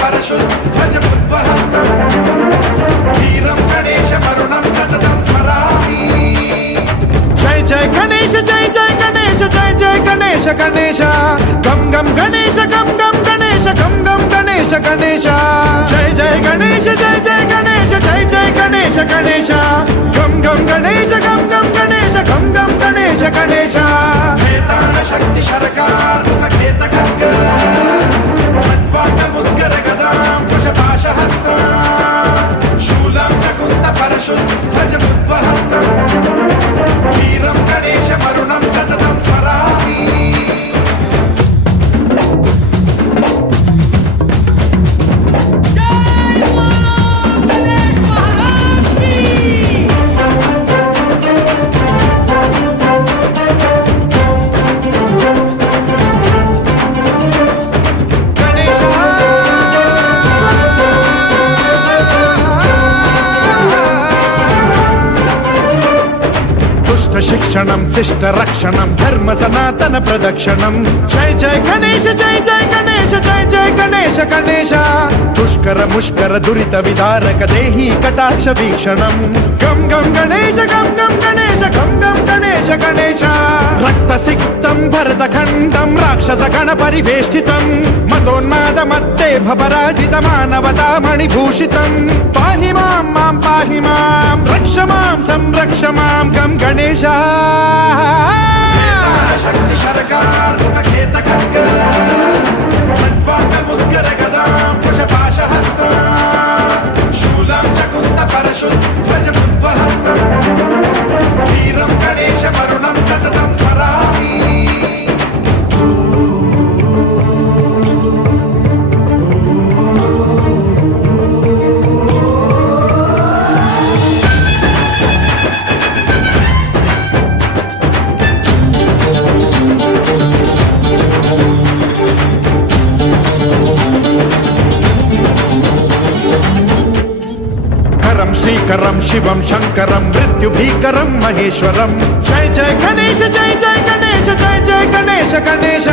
परशुद्धजमुद्वहन्तम् वीरं गणेश वरुणं सततं स्मरामि। जय जय गणेश जय जय गणेश जय जय गणेश गणेश गम गम गणेश गम गम गणेश गम गम गणेश गणेश जय जय गणेश जय जय गणेश जय जय गणेश गणेश गम गम गणेश गम गम गणेश गम गम गणेश गणेश वेदान शक्ति शरकार मुखखेत खड्ग खड्वाङ्गमुद्गर गदां कुशपाशहस्तां शूलं च कुन्द परशुद्धजमुद्वहन्तम् वीरं गणेश वरुणं सततं स्मरामि। शिक्षणं शिष्ट रक्षणं धर्म सनातन प्रदक्षिणं जय जय गणेश जय जय गणेश जय जय गणेश गणेश दुष्कर मुष्कर दुरित विदारक देहि कटाक्ष वीक्षणं गम गम गणेश गम गम गणेश गम गम गणेश गणेश रक्त सिक्तं भरतखण्डं राक्षस गण परिवेष्टितं मदोन्माद मत्ते भपराजित मानवता मणिभूषितं पाहि मां मां पाहि मां रक्ष मां संरक्ष मां गम गणेश शक्ति शरकार मुखखेत खड्ग खड्वाङ्गमुद्गर गदां कुशपाशहस्तां शूलं च कुन्द परशुद्धजमुद्वहन्तम् वीरं गणेश वरुणं सततं स्मरामि। श्रीकरं शिवं शंकरं मृत्युभीकरं महेश्वरं जय जय गणेश जय जय गणेश जय जय गणेश गणेश।